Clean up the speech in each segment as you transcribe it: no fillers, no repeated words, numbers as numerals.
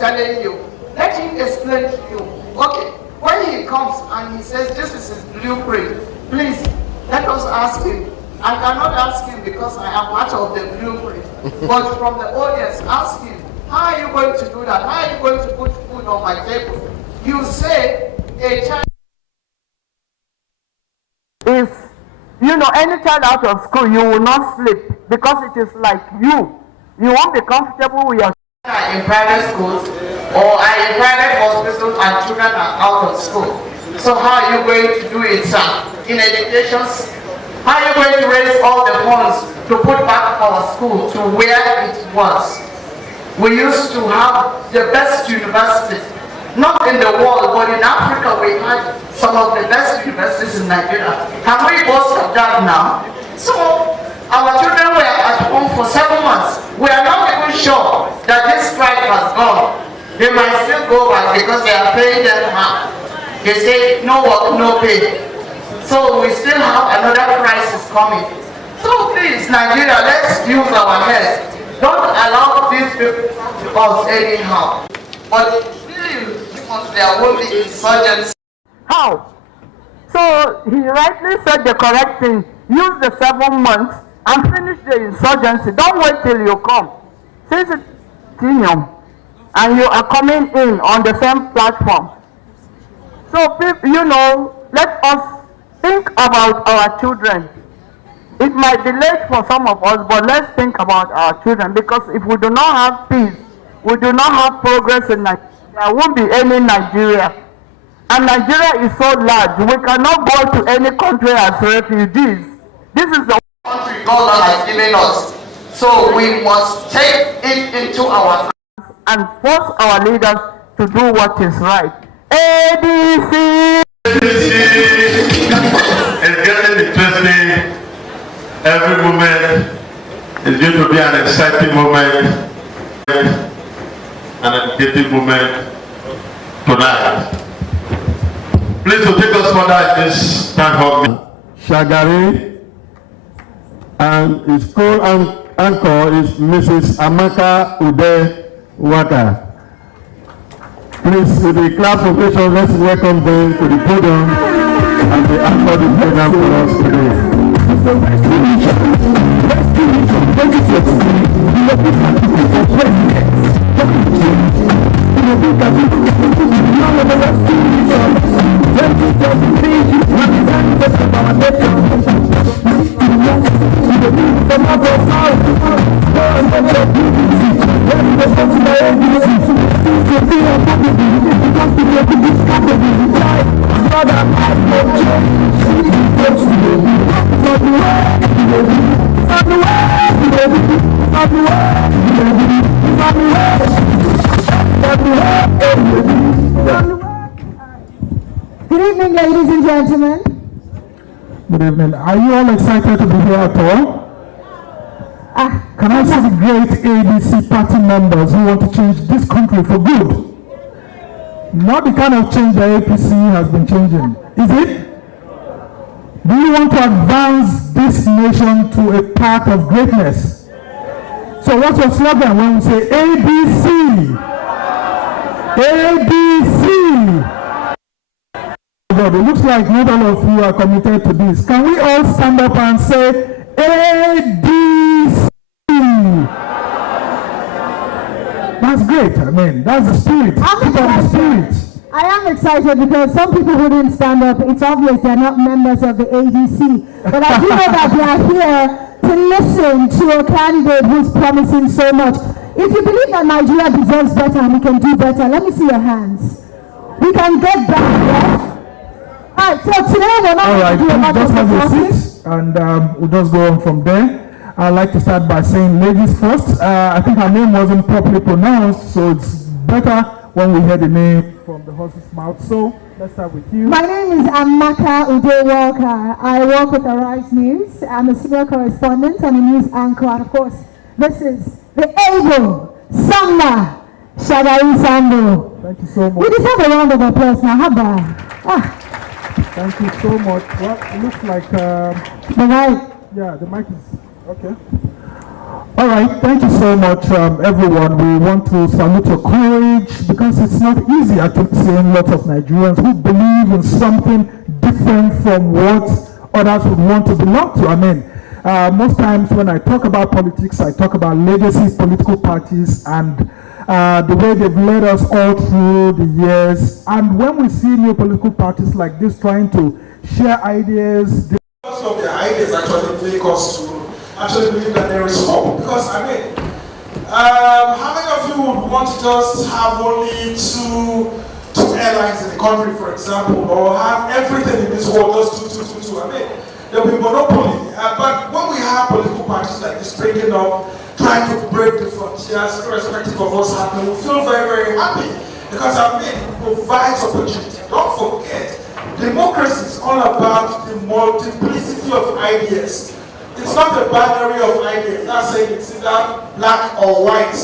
telling you. Let him explain to you. Okay, when he comes and he says this is his blueprint, please let us ask him. I cannot ask him because I am part of the blueprint. But from the audience, ask him, how are you going to do that? How are you going to put food on my table? You say a child. If you know any child out of school, you will not sleep because it is like you won't be comfortable with your children in private schools or are in private hospitals and children are out of school. So how are you going to do it, sir? In education, how are you going to raise all the funds to put back our school to where it was? We used to have the best universities, not in the world, but in Africa we had some of the best universities in Nigeria. Can we boast of that now? So our children were at home for 7 months. We are not even sure that this strike has gone. They might still go back because they are paying them half. They say no work, no pay. So we still have another crisis coming. So please, Nigeria, let's use our heads. Don't allow these people to talk to us anyhow. But still, because there will be insurgency. How? So he rightly said the correct thing. Use the 7 months and finish the insurgency. Don't wait till you come. Since it's premium and you are coming in on the same platform. So people, you know, let us think about our children. It might be late for some of us, but let's think about our children, because if we do not have peace, we do not have progress in Nigeria. There won't be any Nigeria. And Nigeria is so large, we cannot go to any country as refugees. This is the country God has given us. So we must take it into our hands and force our leaders to do what is right. ADC! It's getting interesting. Every moment is going to be an exciting moment, an educative moment tonight. Please to take us further in this town hall. Shagari, and his co-anchor is Mrs. Amaka Ude Waka. Please, with the clap of ovation, let's welcome them to the podium and they anchor the program for us today. Good evening, ladies and gentlemen. Good evening. Are you all excited to be here at all? Can I see the great ADC party members who want to change this country for good? Not the kind of change the APC has been changing, is it? Do you want to advance this nation to a path of greatness? So what's your slogan when we say ADC? ADC! God, it looks like not all of you are committed to this. Can we all stand up and say ADC? That's great. I mean, that's the spirit. Keep on the spirit. I am excited because some people who didn't stand up, it's obvious they're not members of the ADC. But I do know that they are here to listen to a candidate who's promising so much. If you believe that Nigeria deserves better and we can do better, let me see your hands. We can get back, yeah? Alright, so today we're not going to do a lot of just have your seats and we'll just go on from there. I'd like to start by saying ladies first. I think her name wasn't properly pronounced, so it's better when we hear the name from the horse's mouth. So let's start with you. My name is Amaka Ude Walker. I work with Arise News. I'm a senior correspondent and a news anchor. And of course, this is the able Sangma Shagari Sambo. Thank you so much. We deserve a round of applause now. How about? Thank you so much. Well, it looks like the mic. Yeah, the mic is okay. All right, thank you so much, everyone. We want to salute your courage because it's not easy actually seeing lots of Nigerians who believe in something different from what others would want to belong to. I mean, most times when I talk about politics, I talk about legacy political parties and the way they've led us all through the years. And when we see new political parties like this trying to share ideas, most of their ideas actually make us to actually believe that there is hope. Because I mean, how many of you would want to just have only two airlines in the country, for example, or have everything in this world just two? I mean, there will be monopoly. But when we have political parties like this breaking up, trying to break the frontiers, irrespective of what's happening, we feel very, very happy. Because I mean, it provides opportunity. Don't forget, democracy is all about the multiplicity of ideas. It's not a binary of ideas. That's saying it's either black or white.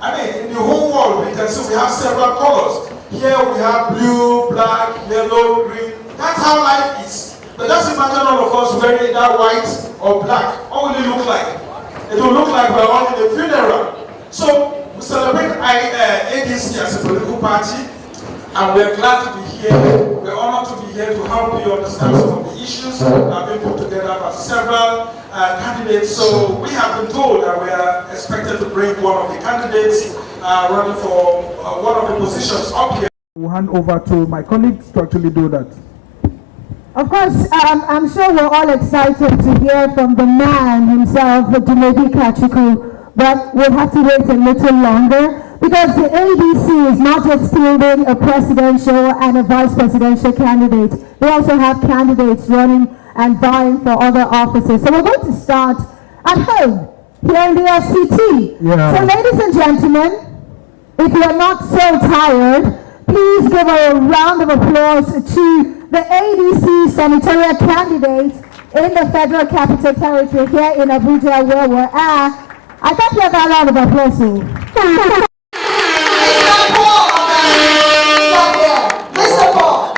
I mean, in the whole world, we can see we have several colors. Here we have blue, black, yellow, green. That's how life is. But just imagine all of us wearing either white or black. What will it look like? It will look like we're all in a funeral. So we celebrate ADC as a political party, and we're glad to be here. We're honored to be here to help you understand some of the issues that have been put together by several candidates. So we have been told that we are expected to bring one of the candidates running for one of the positions up here. We'll hand over to my colleagues to actually do that. Of course, I'm sure we're all excited to hear from the man himself, Dumebi Kachuku, but we'll have to wait a little longer because the ADC is not just fielding a presidential and a vice presidential candidate. They also have candidates running and vying for other offices. So we're going to start at home, here in the FCT. Yeah. So ladies and gentlemen, if you are not so tired, please give a round of applause to the ADC Senatorial candidate in the Federal Capital Territory here in Abuja, where we're at. I can't hear that round of applause. Mr. Paul,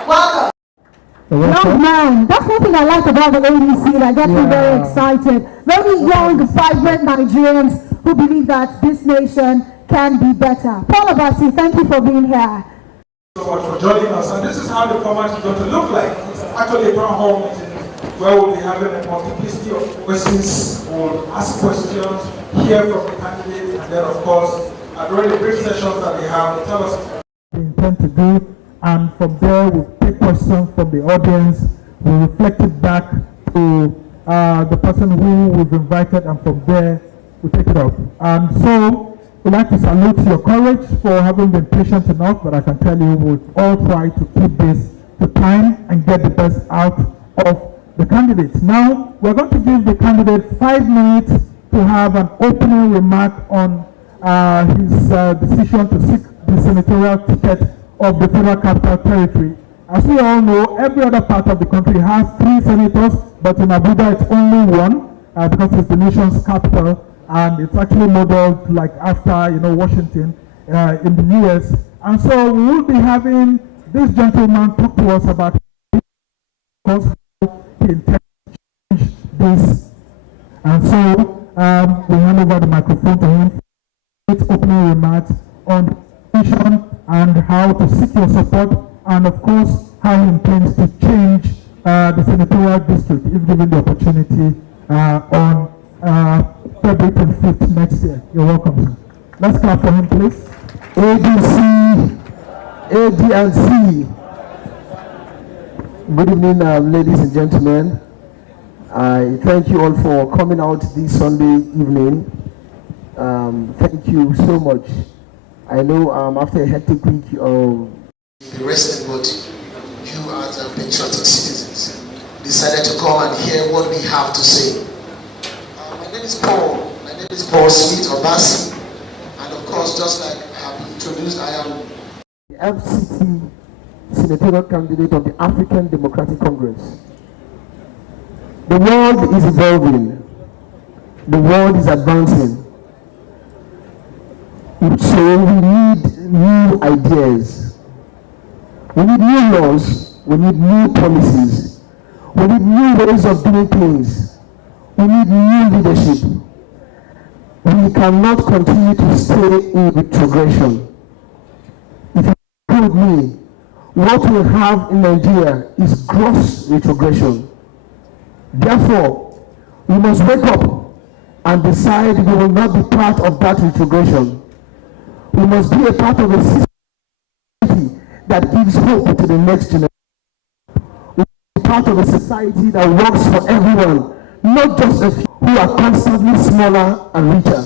welcome. Young man, that's one thing I like about the ADC that gets me very excited. Very young, vibrant Nigerians who believe that this nation can be better. Paul Abasi, thank you for being here. So much for joining us, and this is how the format is going to look like. It's actually a town hall meeting where we'll be having a multiplicity of questions. We'll ask questions, hear from the candidate, and then of course, during the brief sessions that they have, tell us what we intend to do, and from there we'll take questions from the audience, we'll reflect it back to the person who we've invited, and from there we'll take it up. And so we'd like to salute your courage for having been patient enough, but I can tell you we'll all try to keep this to time and get the best out of the candidates. Now, we're going to give the candidate 5 minutes to have an opening remark on his decision to seek the senatorial ticket of the Federal Capital Territory. As we all know, every other part of the country has 3 senators, but in Abuja it's only 1 because it's the nation's capital. And it's actually modeled like after, Washington in the US. And so we will be having this gentleman talk to us about how he intends to change this. And so we hand over the microphone to him for his opening remarks on the vision and how to seek your support, and of course, how he intends to change the senatorial district if given the opportunity on February 25th next year. You're welcome, sir. Let's clap for him, please. ADC, ADC. Good evening, ladies and gentlemen. I thank you all for coming out this Sunday evening. Thank you so much. I know after a hectic week of the rest, but you as patriotic citizens decided to come and hear what we have to say. My name is Paul Smith Obasi, and of course, just like I have been introduced, I am the FCT Senatorial candidate of the African Democratic Congress. The world is evolving. The world is advancing. So we need new ideas. We need new laws. We need new policies. We need new ways of doing things. We need new leadership. We cannot continue to stay in retrogression. If you agree with me, what we have in Nigeria is gross retrogression. Therefore, we must wake up and decide we will not be part of that retrogression. We must be a part of a society that gives hope to the next generation. We must be part of a society that works for everyone, not just a few who are constantly smaller and richer.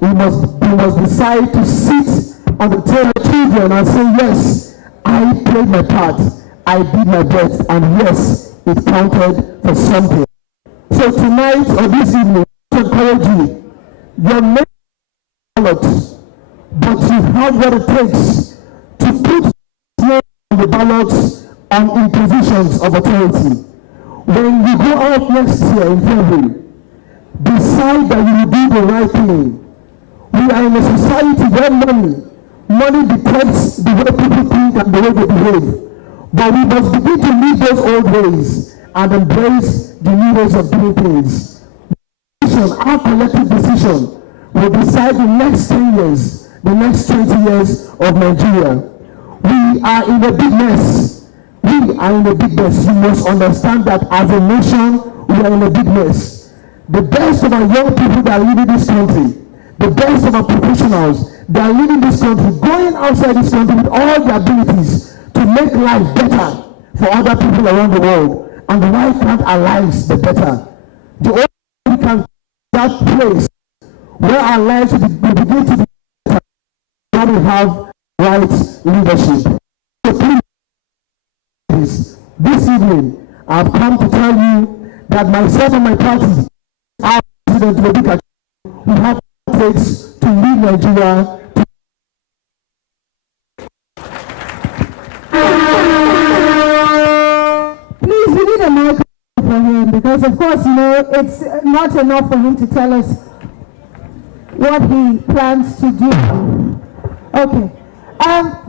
We must decide to sit on the table of children and say, yes, I played my part, I did my best, and yes, it counted for something. So tonight or this evening, I encourage you, your name ballot, but you have what it takes to put name on the ballots on in positions of authority. When you go out next year in February, decide that you will do the right thing. We are in a society where money dictates the way people think and the way they behave. But we must begin to leave those old ways and embrace the new ways of doing things. Our collective decision will decide the next 10 years, the next 20 years of Nigeria. We are in a big mess. We are in a big mess. You must understand that as a nation, we are in a big mess. The best of our young people that are living this country, the best of our professionals that are living this country, going outside this country with all their abilities to make life better for other people around the world. And why can't our lives be better? The only way we can that place where our lives will begin to be better when we have right leadership. So please, this evening, I've come to tell you that myself and my party, our President Lobika, we have what it takes to lead Nigeria. Please, we need a microphone for him because, of course, you know, it's not enough for him to tell us what he plans to do. Okay.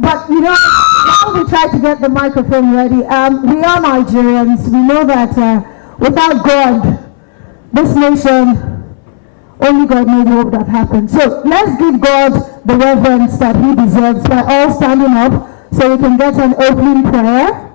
But, you know, while we try to get the microphone ready, we are Nigerians. We know that without God, this nation, only God knows what would have happened. So let's give God the reverence that he deserves by all standing up so we can get an opening prayer.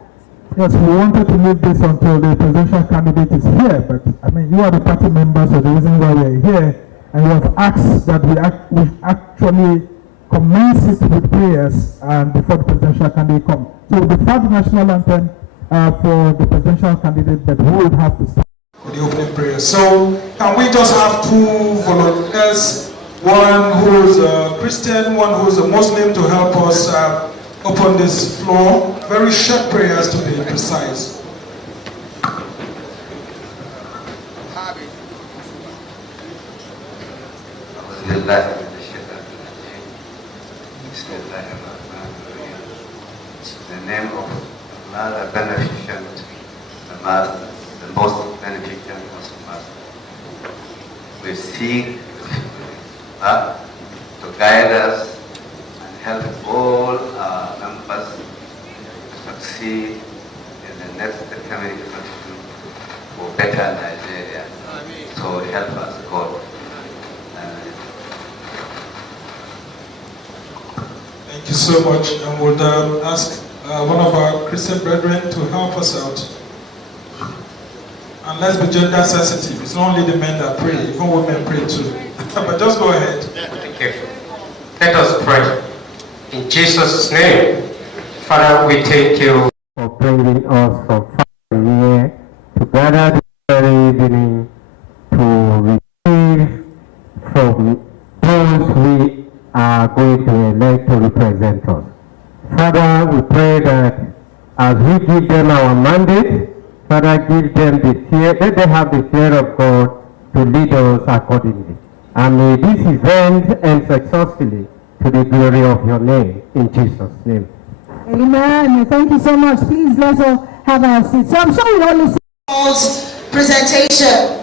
Yes, we wanted to leave this until the presidential candidate is here, but I mean, you are the party members, so the reason why we are here, and you have asked that we actually commence it with prayers and before the presidential candidate comes. So before the national anthem for the presidential candidate, but we would have to start with the opening prayer. So can we just have two volunteers, one who is a Christian, one who is a Muslim, to help us open this floor? Very short prayers to be precise. The name of Allah, the beneficent, the Master, the most beneficent of Master. We seek to guide us and help all our members to succeed in the next coming country for better Nigeria. So help us, God. Thank you so much, and we'll ask one of our Christian brethren to help us out. And let's be gender sensitive. It's not only the men that pray, even women pray too. But just go ahead. Thank you. Let us pray. In Jesus' name, Father, we thank you for bringing us from far here to gather this very evening to receive from those we are going to elect to represent us. Father, we pray that as we give them our mandate, Father, give them the fear, let them have the fear of God to lead us accordingly. And may this event end successfully to the glory of your name, in Jesus' name. Amen. Thank you so much. Please let's all have our seats. So I'm sure we all listen. Paul's presentation.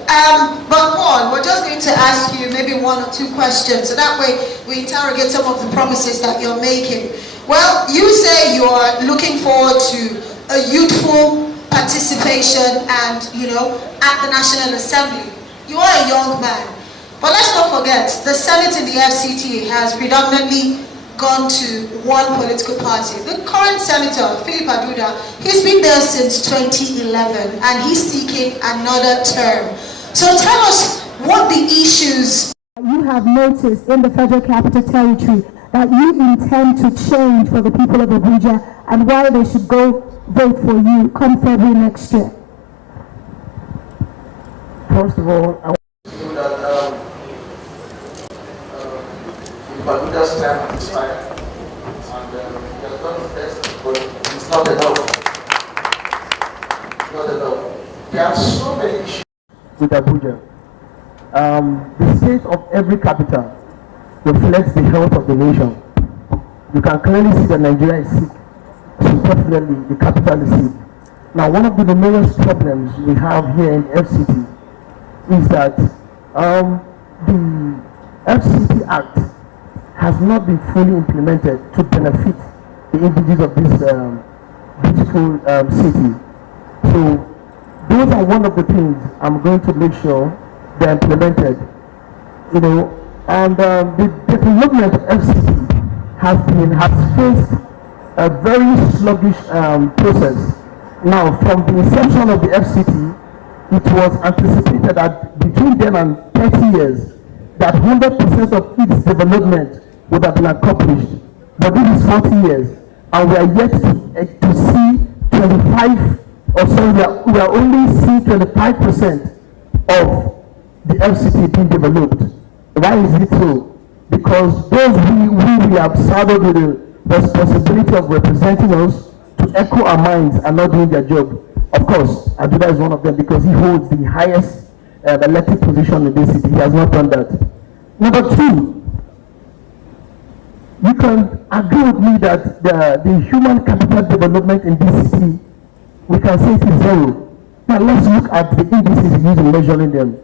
But Paul, we're just going to ask you maybe one or two questions, so that way we interrogate some of the promises that you're making. Well, you say you are looking forward to a youthful participation and, you know, at the National Assembly. You are a young man. But let's not forget, the Senate in the FCT has predominantly gone to one political party. The current senator, Philip Aduda, he's been there since 2011 and he's seeking another term. So tell us what the issues you have noticed in the Federal Capital Territory that you intend to change for the people of Abuja and why they should go vote for you come February next year. First of all, I want to say that Abuja's time has expired, and he has done his best, but it's not enough. It's not enough. There are so many issues with Abuja. The state of every capital reflects the health of the nation. You can clearly see that Nigeria is sick. So definitely the capital is sick. Now, one of the numerous problems we have here in FCT is that the FCT Act has not been fully implemented to benefit the individuals of this beautiful city. So those are one of the things I'm going to make sure they're implemented. And the development of FCT has faced a very sluggish process. Now, from the inception of the FCT, it was anticipated that between them and 30 years, that 100% of its development would have been accomplished. But this is 40 years, and we are yet to see 25, or so we are only seeing 25% of the FCT being developed. Why is it so? Because those we have saddled with the responsibility of representing us to echo our minds are not doing their job. Of course, Aduda is one of them because he holds the highest elected position in this city. He has not done that. Number two, you can agree with me that the human capital development in this city, we can say it is zero. Now let's look at the indices used in measuring them.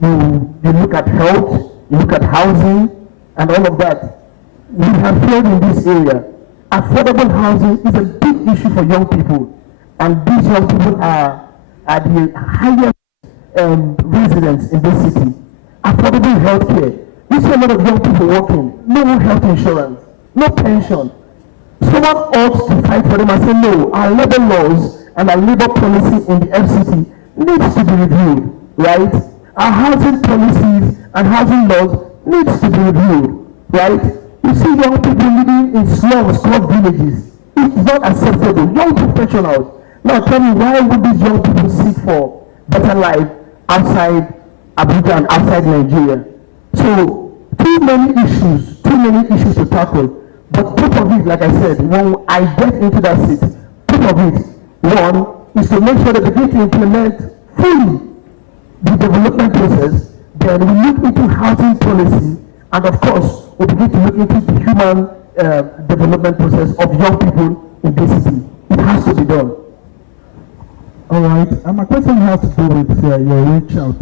You look at health, you look at housing, and all of that. We have failed in this area. Affordable housing is a big issue for young people, and these young people are the highest residents in this city. Affordable health care. You see a lot of young people working, no health insurance, no pension. Someone ought to fight for them and say, no, our labor laws and our labor policy in the FCT needs to be reviewed, right? Our housing policies and housing laws needs to be reviewed, right? You see young people living in slums called villages. It's not acceptable. Young professionals. Now tell me, why would these young people seek for better life outside Abuja and outside Nigeria? So too many issues to tackle. But top of it, like I said, when I get into that seat, top of it, one is to make sure that they begin to implement fully the development process. Then we look into housing policy, and of course, we begin to look into the human development process of young people in this city. It has to be done. All right. My question has to do with your reach out.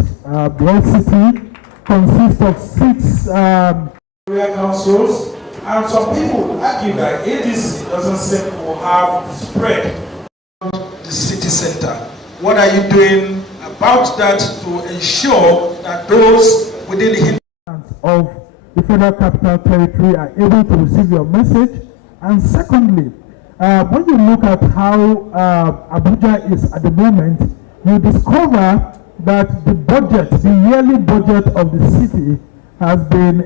The FCT consists of 6 area councils, and some people argue that ADC doesn't seem to have the spread the city center. What are you doing about that to ensure that those within the hinterlands of the Federal Capital Territory are able to receive your message? And secondly, when you look at how Abuja is at the moment, you discover that the budget, the yearly budget of the city has been,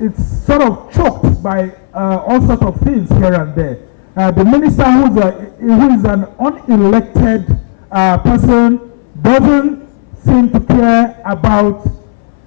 it's sort of choked by all sorts of things here and there. The minister who is an unelected person doesn't seem to care about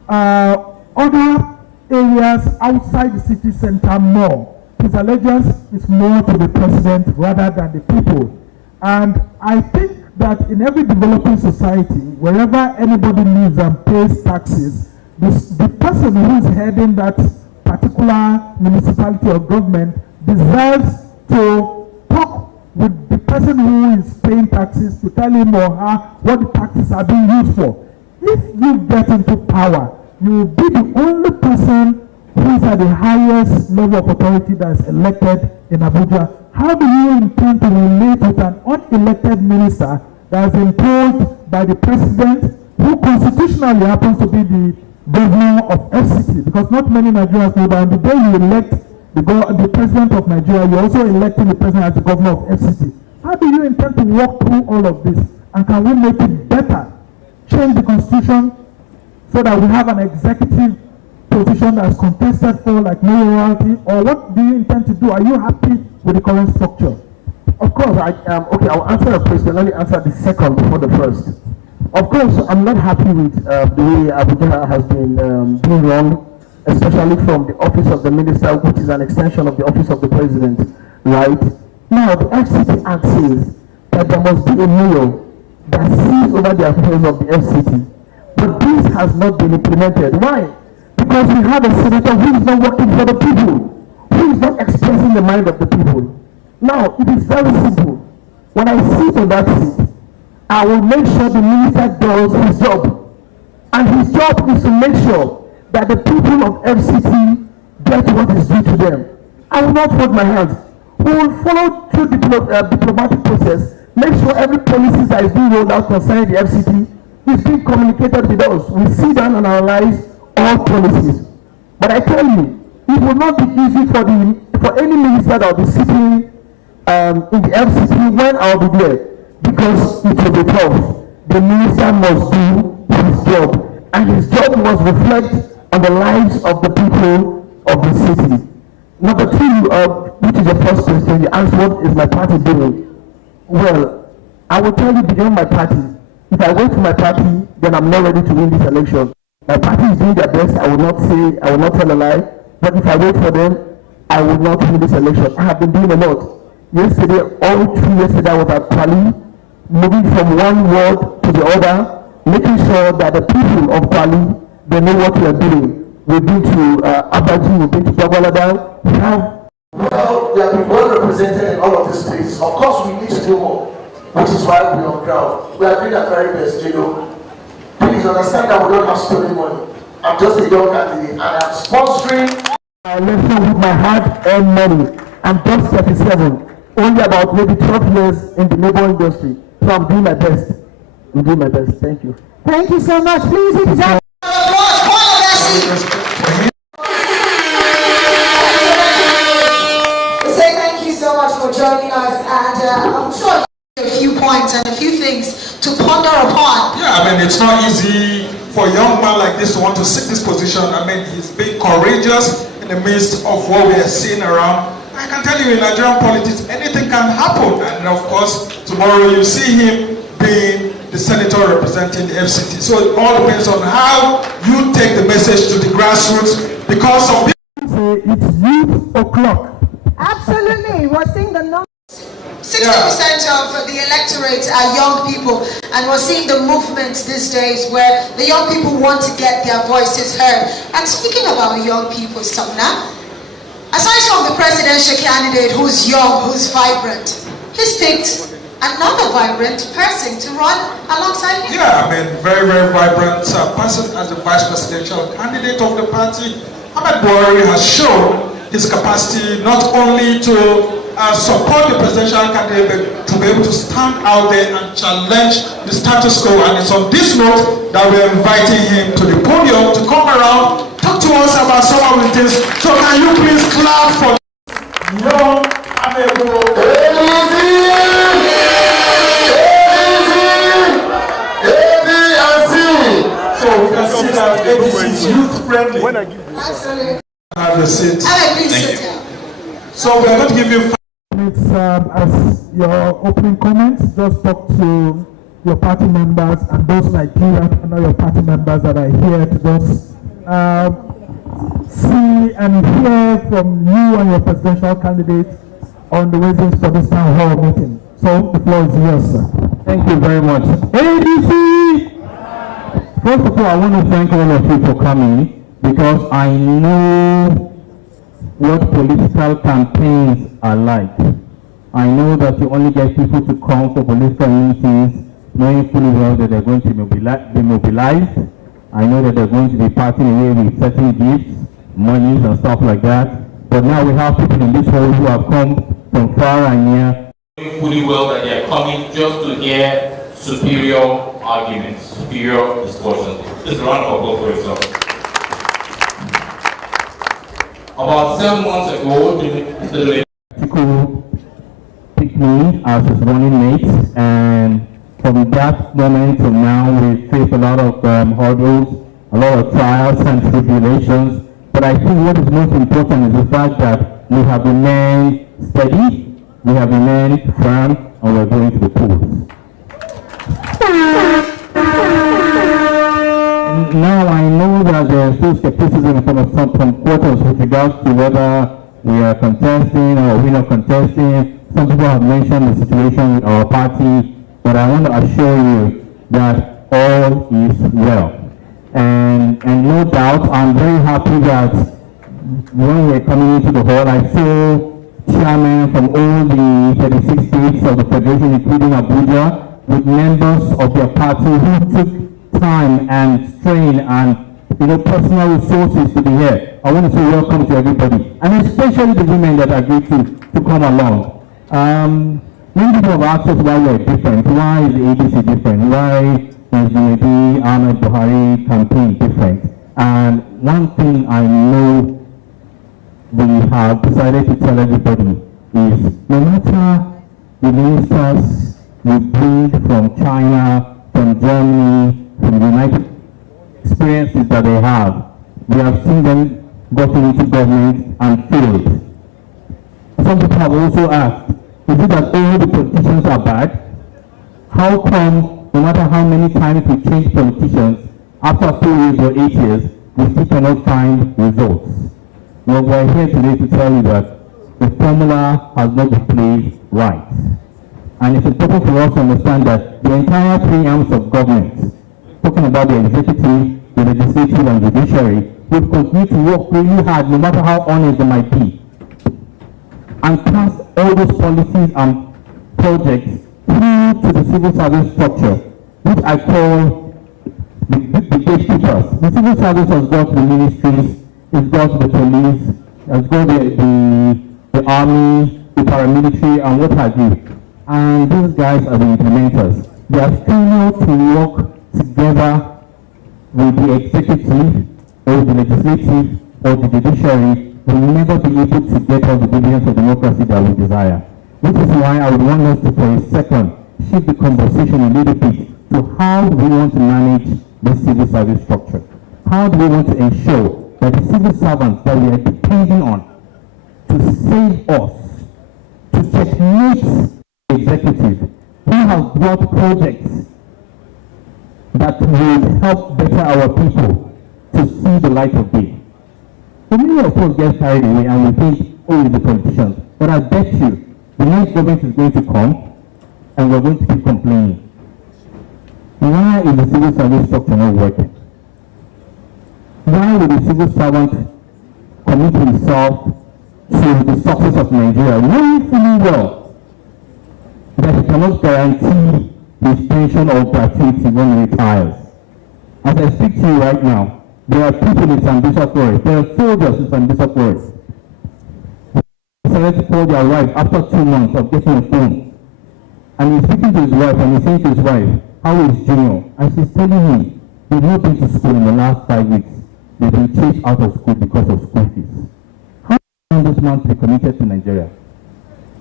other areas outside the city center more. His allegiance is more to the president rather than the people. And I think that in every developing society, wherever anybody lives and pays taxes, the person who is heading that particular municipality or government deserves to talk with the person who is paying taxes to tell him or her what the taxes are being used for. If you get into power, you will be the only person who is at the highest level of authority that is elected in Abuja. How do you intend to relate with an unelected minister that is imposed by the president, who who constitutionally happens to be the governor of FCT, because not many Nigerians know that on the day you elect the president of Nigeria, you're also electing the president as the governor of FCT. How do you intend to walk through all of this? And can we make it better? Change the constitution so that we have an executive position that's contested for, like mayoralty? Or what do you intend to do? Are you happy with the current structure? Of course, okay, I'll answer the question. Let me answer the second before the first. Of course, I'm not happy with the way Abuja has been being run, especially from the office of the minister, which is an extension of the office of the president, right? Now, the FCT Act says that there must be a mayor that sees over the affairs of the FCT. But this has not been implemented. Why? Because we have a senator who is not working for the people, who is not expressing the mind of the people. Now, it is very simple. When I sit on that seat, I will make sure the minister does his job. And his job is to make sure that the people of FCT get what is due to them. I will not fold my hands. We will follow through the diplomatic process, make sure every policy that is being rolled out concerning the FCT is being communicated with us. We sit down and analyze all policies. But I tell you, it will not be easy for any minister that will be sitting in the FCT when I will be there, because it will be tough. The minister must do his job, and his job must reflect on the lives of the people of the city. Number two, which is your first question, you asked what is my party doing? Well, I will tell you beyond my party. If I wait for my party, then I'm not ready to win this election. My party is doing their best. I will not tell a lie. But if I wait for them, I will not win this election. I have been doing a lot. Yesterday, all through yesterday, I was at Kwali, moving from one ward to the other, making sure that the people of Kwali, they know what we are doing. We've been to Abaji, we've been to Babalada. We have been well represented in all of these places. Of course, we need to do more, which is why we're on ground. We are doing our very best, Please understand that we don't have stolen money. I'm just a young candidate, and I'm sponsoring my election with my hard-earned money. I'm just 37. Only about maybe 12 years in the labor industry. So I'm doing my best. I'm doing my best. Thank you. Thank you so much. Please, it is up. We say thank you so much for joining us, and I'm sure you have a few points and a few things to ponder upon. Yeah, I mean, it's not easy for a young man like this to want to seek this position. I mean, he's being courageous in the midst of what we are seeing around. I can tell you in Nigerian politics, anything can happen. And of course, tomorrow you see him being the senator representing the FCT. So it all depends on how you take the message to the grassroots, because of it's youth o'clock. Absolutely. We're seeing the numbers. 60% of the electorate are young people, and we're seeing the movements these days where the young people want to get their voices heard. And speaking about young people, Samna, aside from the presidential candidate who's young, who's vibrant, he's picked another vibrant person to run alongside him. Yeah, I mean, very, very vibrant person as the vice presidential candidate of the party. Ahmed Buhari has shown his capacity not only to support the presidential candidate, but to be able to stand out there and challenge the status quo. And it's on this note that we're inviting him to the podium to come around, talk to us about some of the things. So can you please clap for young Ahmed Buhari? So we can see that ADC is youth friendly. When I give you absolutely. Have your seat. Thank you. So we are going to give you 5 minutes as your opening comments. Just talk to your party members and those Nigerians and all your party members that are here to just see and hear from you and your presidential candidate on the reasons for this town hall meeting. So the floor is yours, sir. Thank you very much. ADC! First of all, I want to thank all of you for coming, because I know what political campaigns are like. I know that you only get people to come for political meetings knowing fully well that they're going to be mobilized. I know that they're going to be parting away with certain gifts, monies and stuff like that. But now we have people in this hall who have come from far and near, knowing fully well that they are coming just to hear superior arguments, superior discussions. Just a round of applause for yourself. About 7 months ago, Mr. picked me as his running mate, and from that moment to now, we faced a lot of hurdles, a lot of trials and tribulations. But I think what is most important is the fact that we have remained steady, we have remained firm, and we're going to the polls. Now I know that there is still skepticism from some quarters with regards to whether we are contesting or we're not contesting. Some people have mentioned the situation with our party, but I want to assure you that all is well. And no doubt, I'm very happy that when we're coming into the hall, I saw chairmen from all the 36 states of the Federation, including Abuja, with members of their party who took time and strain and personal resources to be here. I want to say welcome to everybody, and especially the women that agreed to come along. Many people have asked us why we're different. Why is the ADC different? Why is the Ahmed Buhari campaign different? And one thing I know we have decided to tell everybody is no matter the ministers we bring from China, from Germany, from the United experiences that they have, we have seen them gotten into government and failed. Some people have also asked, is it that all the politicians are bad? How come, no matter how many times we change politicians, after 4 years or 8 years, we still cannot find results? Well, we're here today to tell you that the formula has not been played right. And it's important for us to understand that the entire 3 arms of government, talking about the executive, the legislative, and judiciary, will continue to work really hard, no matter how honest they might be, and pass all those policies and projects through to the civil service structure, which I call the gatekeepers. The civil service has got the ministries, it's got the police, it's got the army, the paramilitary, and what have you. And these guys are the implementers. They are still to work together with the executive, or the legislative, or the judiciary, will never be able to get us the dividends of democracy that we desire. Which is why I would want us to, for a second, shift the conversation a little bit to how do we want to manage the civil service structure. How do we want to ensure that the civil servants that we are depending on to save us, to checkmate the executive, who have brought projects that will help better our people to see the light of day. So many of us get carried away and we think, oh, it's the politicians. But I bet you, the next government is going to come and we're going to keep complaining. Why is the civil service structure not working? Why would the civil servant commit himself to the success of Nigeria, knowing fully well that he cannot guarantee his pension or gratuity when he retires? As I speak to you right now, there are people in Sambisa Forest, there are soldiers in Sambisa Forest. He decided to call their wife after 2 months of getting a phone. And he's speaking to his wife and he's saying to his wife, how is Junior? And she's telling him, they've not been to school in the last 5 weeks. They've been chased out of school because of school fees. How do you want this man to be committed to Nigeria?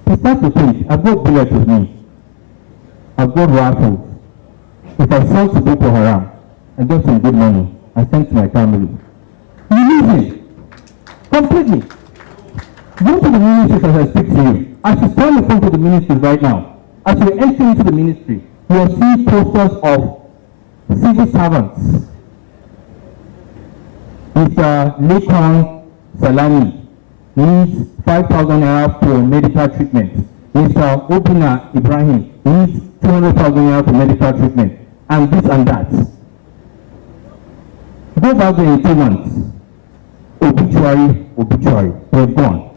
He starts to think, I've got bullets with me. I've got rifles. If I sell to Boko Haram, I get some good money. I send to my family. You lose it. Completely. Go to the ministries as I speak to you. As you stand in front of the ministries right now, as you enter into the ministry, you will see posters of civil servants. Mr. Lekon Salami needs 5,000 naira for medical treatment. Mr. Obina Ibrahim needs 200,000 naira for medical treatment. And this and that. Go back there in 2 months. Obituary, they're gone.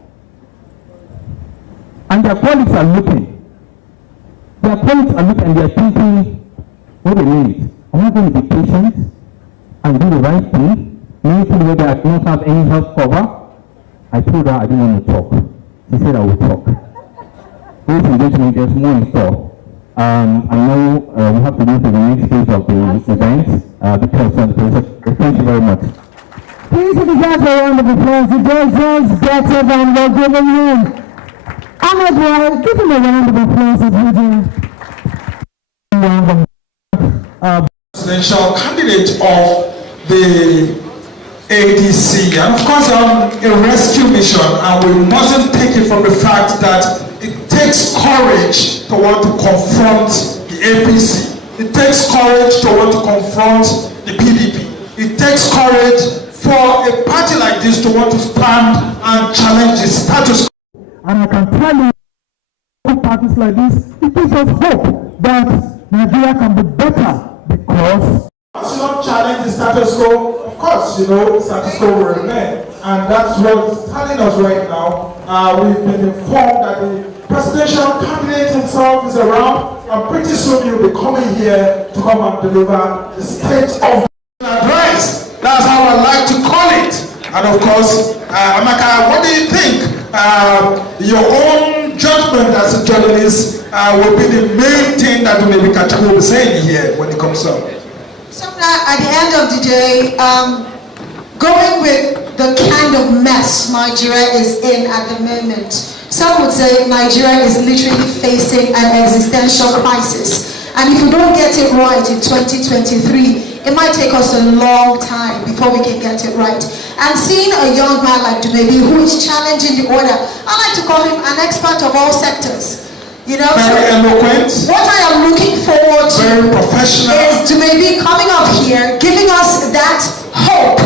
And their colleagues are looking. Their colleagues are looking and they're thinking, wait a minute, am I going to be patient and do the right thing? Meaningful whether I don't have any health cover? I told her I didn't want to talk. She said I would talk. Ladies and gentlemen, there's more in store. I know we have to move to the next phase of the event because of the project. Thank you very much. Please deserve a round of applause. He deserves better than we're giving him. Ahmed, well, give him a round of applause if you do. Presidential candidate of the ADC, and of course a rescue mission, and we mustn't take it from the fact that it takes courage to want to confront the APC. It takes courage to want to confront the PDP. It takes courage for a party like this to want to stand and challenge the status quo. And I can tell you, parties like this, it gives us hope that Nigeria can be better because once you don't challenge the status quo, of course, the status quo will remain. And that's what is telling us right now. We've been informed that the presidential candidate himself is around, and pretty soon he'll be coming here to come and deliver the state of address. That's how I like to call it. And of course, Amaka, what do you think? Your own judgment as a journalist will be the main thing that maybe Kacha will be saying here when it comes up. So at the end of the day, going with the kind of mess Nigeria is in at the moment, some would say Nigeria is literally facing an existential crisis. And if we don't get it right in 2023, it might take us a long time before we can get it right. And seeing a young man like Dumebi who is challenging the order, I like to call him an expert of all sectors. Very eloquent. What I am looking forward to very professional. Is Dumebi coming up here, giving us that hope.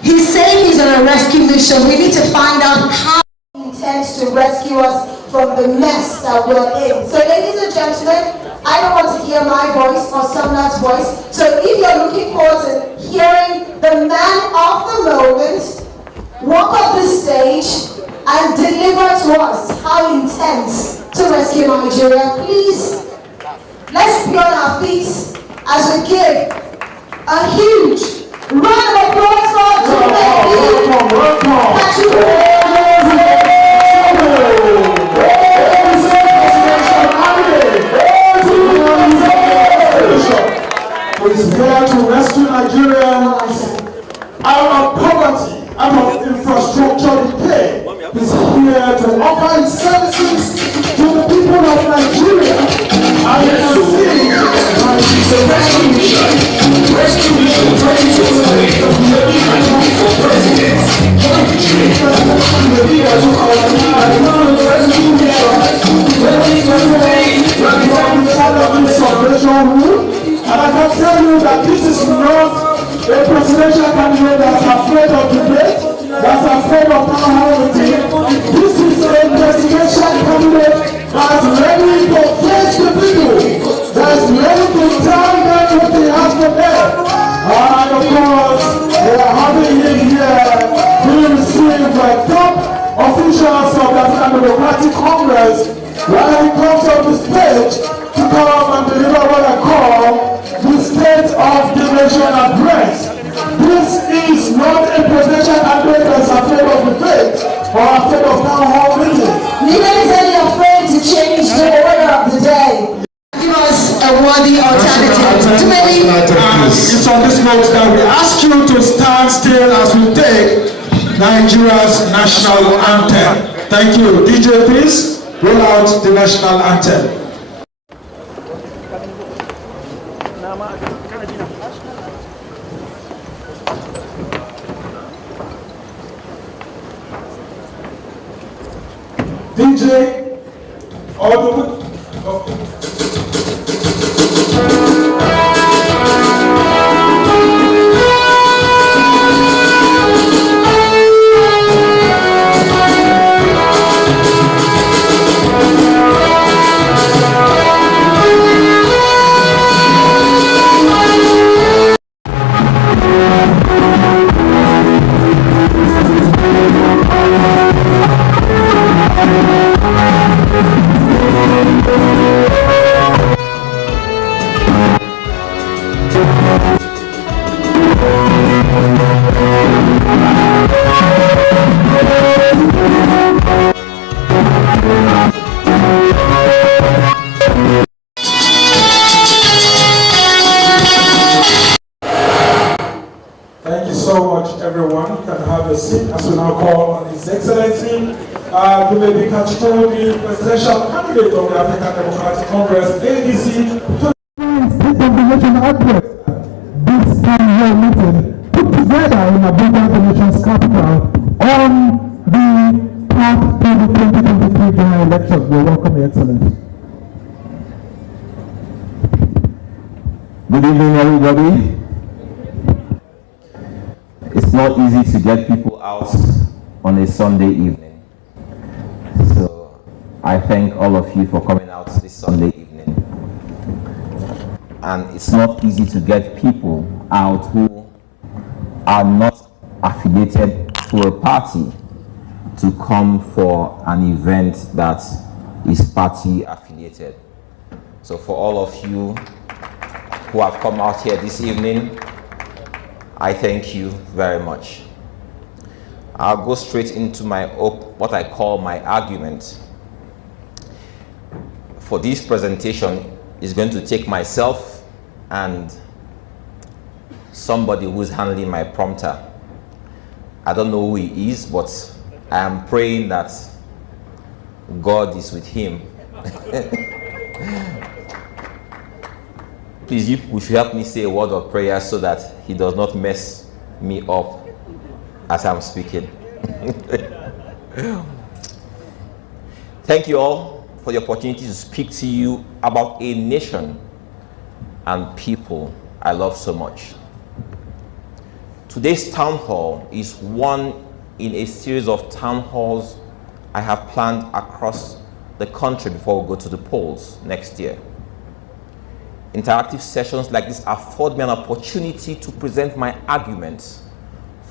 He's saying he's on a rescue mission. We need to find out how he intends to rescue us from the mess that we're in. So ladies and gentlemen, I don't want to hear my voice or Samna's voice. So if you're looking forward to hearing the man of the moment walk up the stage and deliver to us how he intends to rescue Nigeria, please, let's be on our feet as we give a huge round of applause for who is here to rescue Nigeria out of poverty, out of infrastructure decay. He's here to offer his services to the people of Nigeria. And you can see the rescue mission. Rescue mission 2023 for president. And I can tell you that this is not a presidential candidate that's afraid of debate, that's afraid of town hall meeting. This is a presidential candidate that's ready to face the people, that's ready to tell them what they have for them. And of course, we are having him here to receive top officials of the African Democratic Congress when he comes on the stage to come and deliver what I call the State of the Nation Address. This is not a presidential candidate that's afraid of debate or afraid of town hall meeting. Neither is any afraid to change the order of the day. Give us a worthy alternative. It's on this note that we ask you to stand still as we take Nigeria's national anthem. Thank you. DJ, please roll out the national anthem. DJ, all the presenting the lady Kachitobi, presidential candidate of the African Democratic Congress, ADC. This town hall meeting put together in Abuja, the nation's capital, on the path to the 2023 general election. You're welcome, Your Excellency. Good evening, everybody. It's not easy to get people out on a Sunday evening. So I thank all of you for coming out this Sunday evening. And it's not easy to get people out who are not affiliated to a party to come for an event that is party affiliated. So for all of you who have come out here this evening, I thank you very much. I'll go straight into what I call my argument. For this presentation, is going to take myself and somebody who's handling my prompter. I don't know who he is, but I am praying that God is with him. Please, you should help me say a word of prayer so that he does not mess me up as I'm speaking. Thank you all for the opportunity to speak to you about a nation and people I love so much. Today's town hall is one in a series of town halls I have planned across the country before we go to the polls next year. Interactive sessions like this afford me an opportunity to present my arguments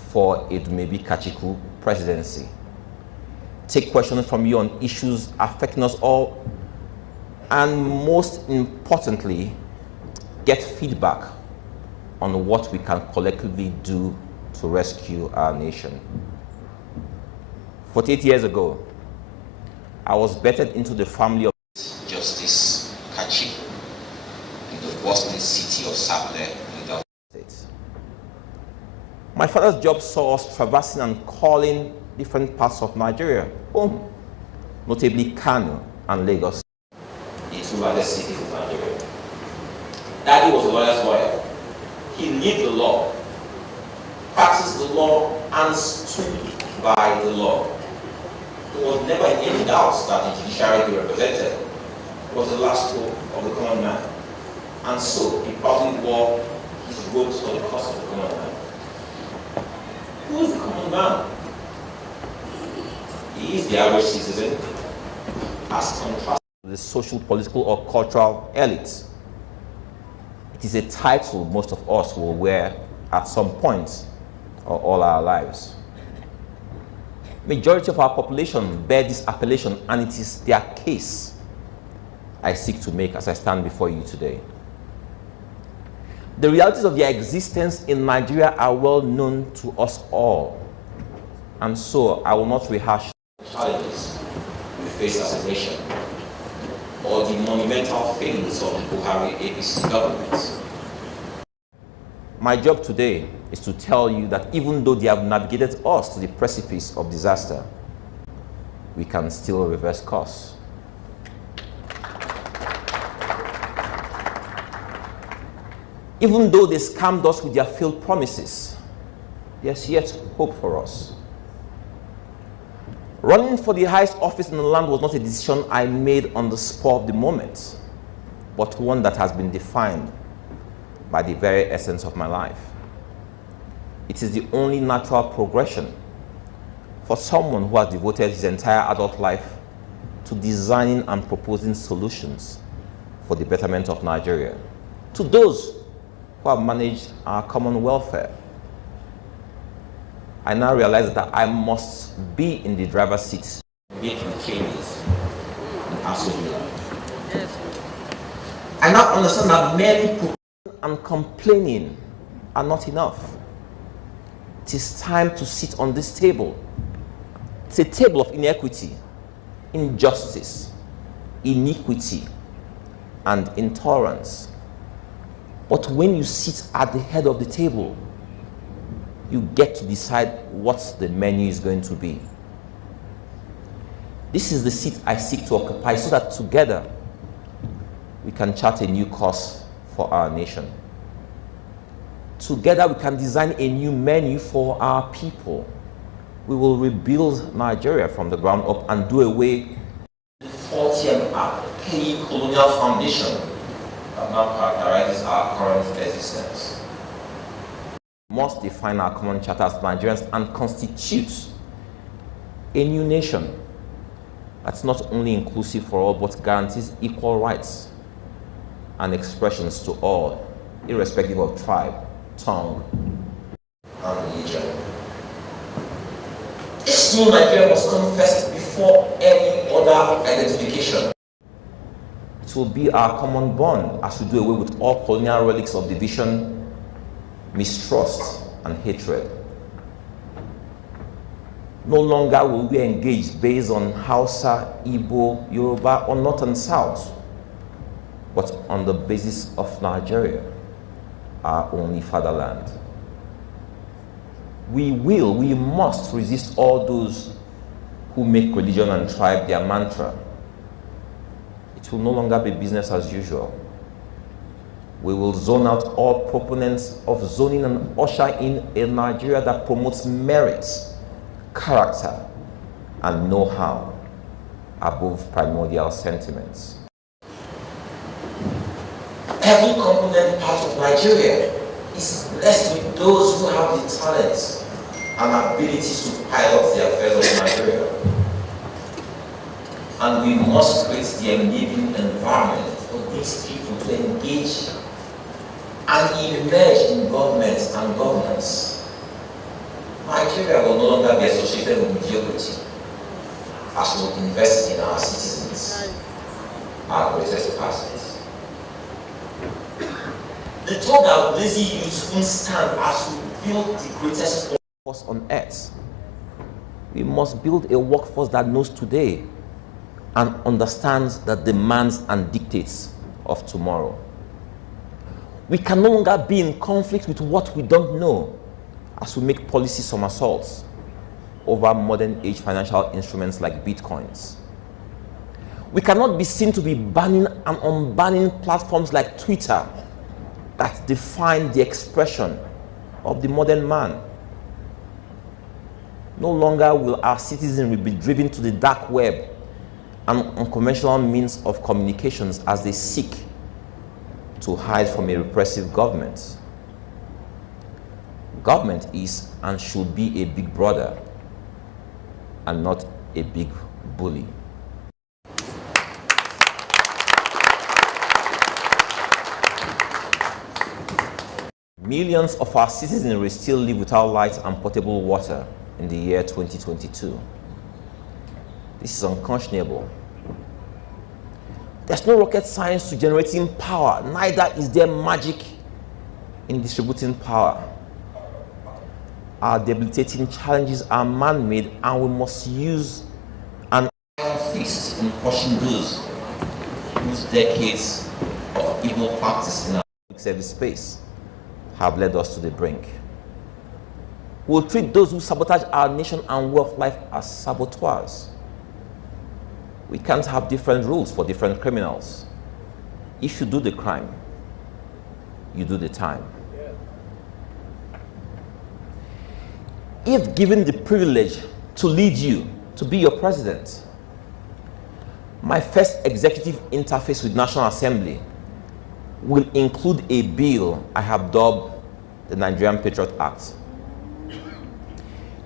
for a Dumebi Kachiku presidency. Take questions from you on issues affecting us all, and most importantly, get feedback on what we can collectively do to rescue our nation. 48 years ago, I was bettered into the family of Justice Kachiku in the Boston city of Sapele in the States. My father's job saw us traversing and calling different parts of Nigeria home, notably Kano and Lagos, the two largest cities in Nigeria. Daddy was a lawyer's lawyer. He lived the law, practiced the law, and stood by the law. There was never any doubt that the judiciary he represented was the last hope of the common man. And so he proudly wore his robes for the cause of the common man. Who is the common man? He is the average citizen, as contrasted with the social, political, or cultural elite. It is a title most of us will wear at some point or all our lives. Majority of our population bear this appellation, and it is their case I seek to make as I stand before you today. The realities of their existence in Nigeria are well known to us all, and so I will not rehash challenges we face as a nation or the monumental failings of the Buhari APC government. My job today is to tell you that even though they have navigated us to the precipice of disaster, we can still reverse course. Even though they scammed us with their failed promises, there's yet hope for us. Running for the highest office in the land was not a decision I made on the spur of the moment, but one that has been defined by the very essence of my life. It is the only natural progression for someone who has devoted his entire adult life to designing and proposing solutions for the betterment of Nigeria, to those who have managed our common welfare. I now realize that I must be in the driver's seat, make the changes in absolute life. I now understand that merely proposing and complaining are not enough. It is time to sit on this table. It's a table of inequity, injustice, iniquity, and intolerance. But when you sit at the head of the table, you get to decide what the menu is going to be. This is the seat I seek to occupy so that together we can chart a new course for our nation. Together we can design a new menu for our people. We will rebuild Nigeria from the ground up and do away with the faulty and archaic colonial foundation that now characterizes our current existence. We must define our common charter as Nigerians and constitute a new nation that's not only inclusive for all, but guarantees equal rights and expressions to all, irrespective of tribe, tongue, and religion. This new Nigeria must come first before any other identification. It will be our common bond as we do away with all colonial relics of division, mistrust, and hatred. No longer will we engage based on Hausa, Igbo, Yoruba, or North and South, but on the basis of Nigeria, our only fatherland. We must resist all those who make religion and tribe their mantra. It will no longer be business as usual. We will zone out all proponents of zoning and usher in a Nigeria that promotes merit, character, and know-how above primordial sentiments. Every component part of Nigeria is blessed with those who have the talents and abilities to pilot the affairs of Nigeria. And we must create the enabling environment for these people to engage and emerge in government and governance. Nigeria will no longer be associated with mediocrity as we invest in our citizens, our greatest assets. The thought that lazy youth won't stand as we build the greatest workforce on earth. We must build a workforce that knows today and understands the demands and dictates of tomorrow. We can no longer be in conflict with what we don't know as we make policy somersaults over modern age financial instruments like bitcoins. We cannot be seen to be banning and unbanning platforms like Twitter that define the expression of the modern man. No longer will our citizens be driven to the dark web and unconventional means of communications as they seek to hide from a repressive government. Government is and should be a big brother and not a big bully. Millions of our citizens will still live without light and potable water in the year 2022. This is unconscionable. There's no rocket science to generating power, neither is there magic in distributing power. Our debilitating challenges are man-made, and we must use an iron fist in crushing those whose decades of evil practice in our public service space have led us to the brink. We'll treat those who sabotage our nation and way of life as saboteurs. We can't have different rules for different criminals. If you do the crime, you do the time. If given the privilege to lead you, to be your president, my first executive interface with National Assembly will include a bill I have dubbed the Nigerian Patriot Act.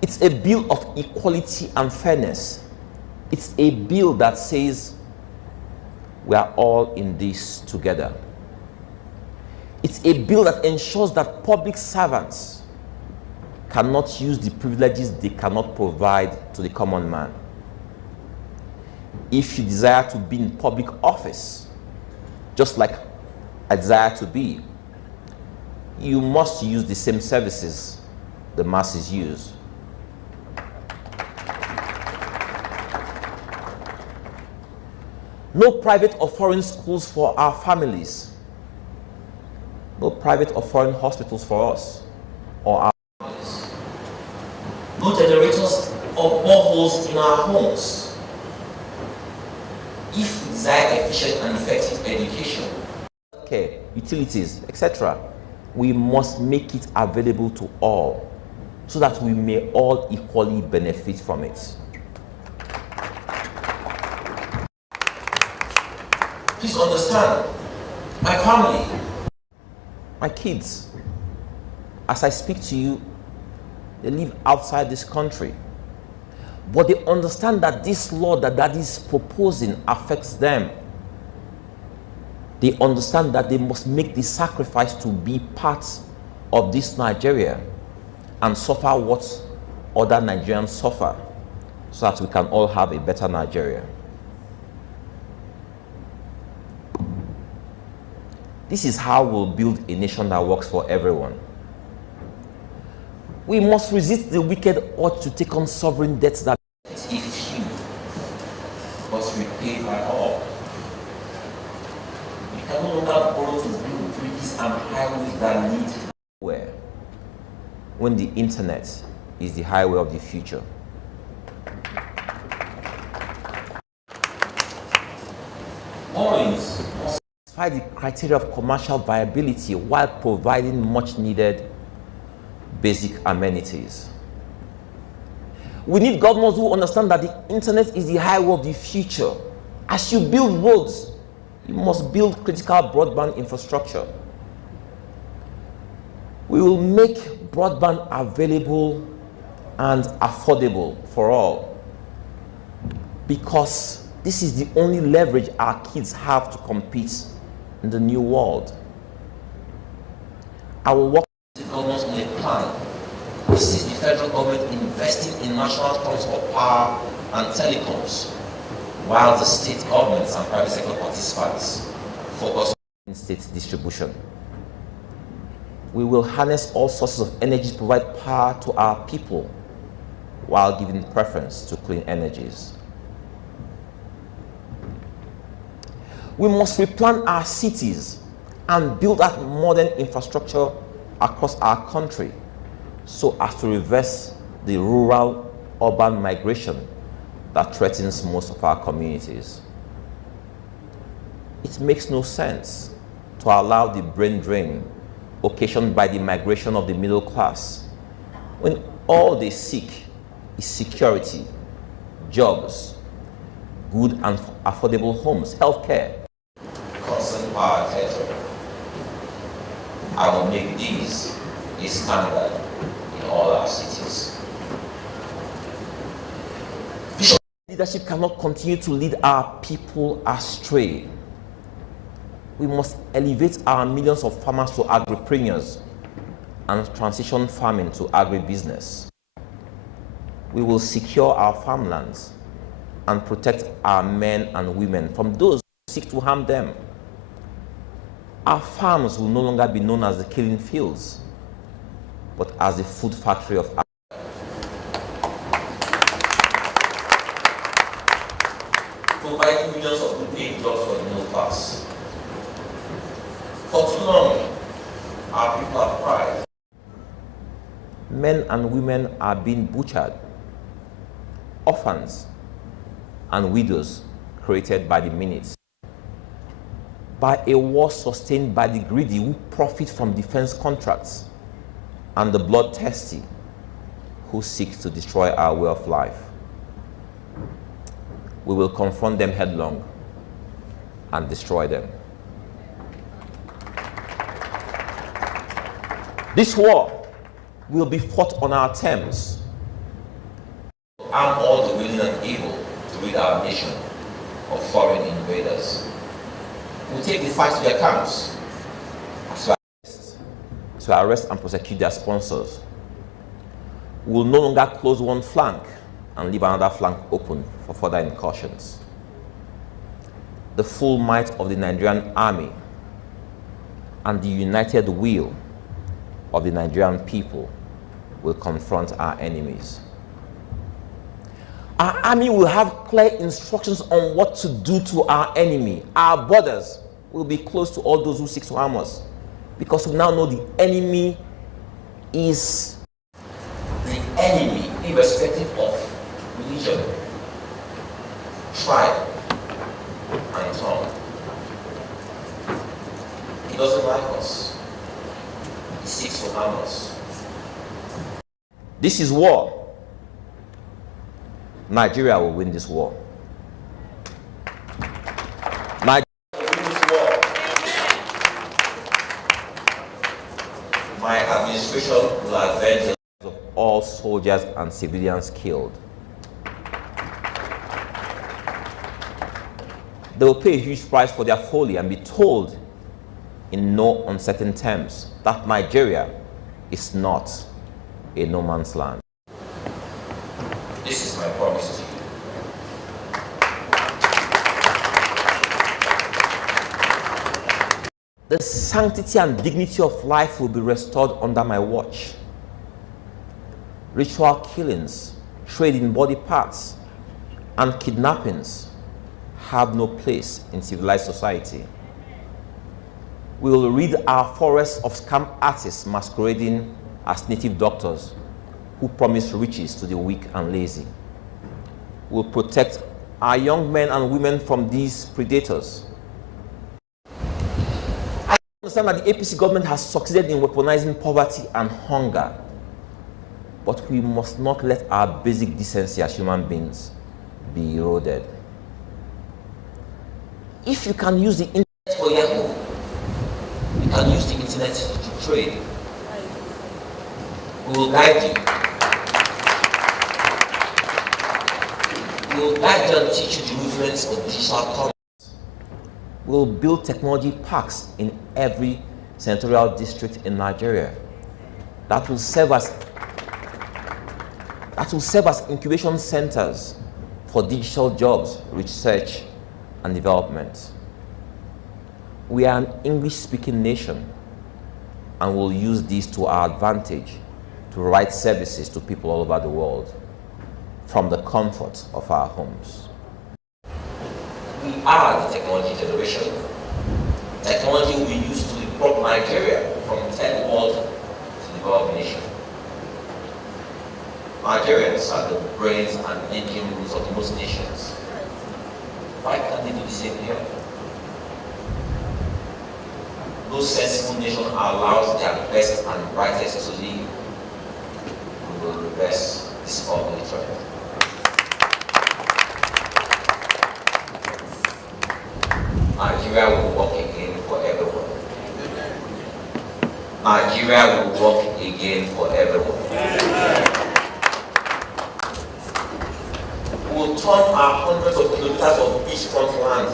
It's a bill of equality and fairness. It's a bill that says we are all in this together. It's a bill that ensures that public servants cannot use the privileges they cannot provide to the common man. If you desire to be in public office, just like I desire to be, you must use the same services the masses use. No private or foreign schools for our families. No private or foreign hospitals for us or our no generators or boreholes in our homes. If we desire efficient and effective education, care, utilities, etc., we must make it available to all so that we may all equally benefit from it. Please understand, my family, my kids, as I speak to you, they live outside this country. But they understand that this law that Daddy is proposing affects them. They understand that they must make the sacrifice to be part of this Nigeria and suffer what other Nigerians suffer so that we can all have a better Nigeria. This is how we'll build a nation that works for everyone. We must resist the wicked urge to take on sovereign debts that if few must repay by all. We can no longer borrow to build bridges and highways that lead where, when the internet is the highway of the future. Borrowings must satisfy the criteria of commercial viability while providing much needed basic amenities. We need governors who understand that the internet is the highway of the future. As you build roads, you must build critical broadband infrastructure. We will make broadband available and affordable for all, because this is the only leverage our kids have to compete in the new world. I will work with the governors on a plan. This is the federal government investing in national transport, power, and telecoms, while the state governments and private sector participants focus on state distribution. We will harness all sources of energy to provide power to our people while giving preference to clean energies. We must replan our cities and build up modern infrastructure across our country so as to reverse the rural-urban migration that threatens most of our communities. It makes no sense to allow the brain drain occasioned by the migration of the middle class when all they seek is security, jobs, good and affordable homes, healthcare, constant power, etc. I will make these a standard in all our cities. Leadership cannot continue to lead our people astray. We must elevate our millions of farmers to agripreneurs and transition farming to agribusiness. We will secure our farmlands and protect our men and women from those who seek to harm them. Our farms will no longer be known as the killing fields, but as the food factory of Africa. Providing millions of good-paying jobs for the middle class. For too long, our people have cried. Men and women are being butchered. Orphans and widows created by the minutes. By a war sustained by the greedy who profit from defense contracts and the bloodthirsty who seek to destroy our way of life. We will confront them headlong and destroy them. This war will be fought on our terms. Arm all the willing and able to rid our nation of foreign invaders. We'll take the fight to their camps to arrest and prosecute their sponsors. We will no longer close one flank and leave another flank open for further incursions. The full might of the Nigerian army and the united will of the Nigerian people will confront our enemies. Our army will have clear instructions on what to do to our enemy. Our borders will be closed to all those who seek to harm us, because we now know the enemy is the enemy, irrespective of religion, tribe, doesn't like us. He seeks to harm us. This is war. Nigeria will win this war. Nigeria will win this war. My administration will avenge the lives of all soldiers and civilians killed. They will pay a huge price for their folly and be told in no uncertain terms that Nigeria is not a no man's land. This is my promise to you. The sanctity and dignity of life will be restored under my watch. Ritual killings, trade in body parts, and kidnappings have no place in civilized society. We will rid our forests of scam artists masquerading as native doctors who promise riches to the weak and lazy. We will protect our young men and women from these predators. I understand that the APC government has succeeded in weaponizing poverty and hunger, but we must not let our basic decency as human beings be eroded. If you can use the internet for Yahoo, you can use the internet to trade. We will guide you. We will guide you and teach you the movements of digital commerce. We will build technology parks in every senatorial district in Nigeria that will serve as incubation centers for digital jobs, research, and development. We are an English-speaking nation and will use this to our advantage to provide services to people all over the world from the comfort of our homes. We are the technology generation. Technology will be used to leapfrog Nigeria from third world to developed nation. Nigerians are the brains and engine rooms of most nations. Why can't they do the same here? No sensible nation allows their best and brightest to lead. We will reverse this ugly trend. Nigeria will work again for everyone. Nigeria will work again for everyone. We will turn our hundreds of kilometers of beachfront land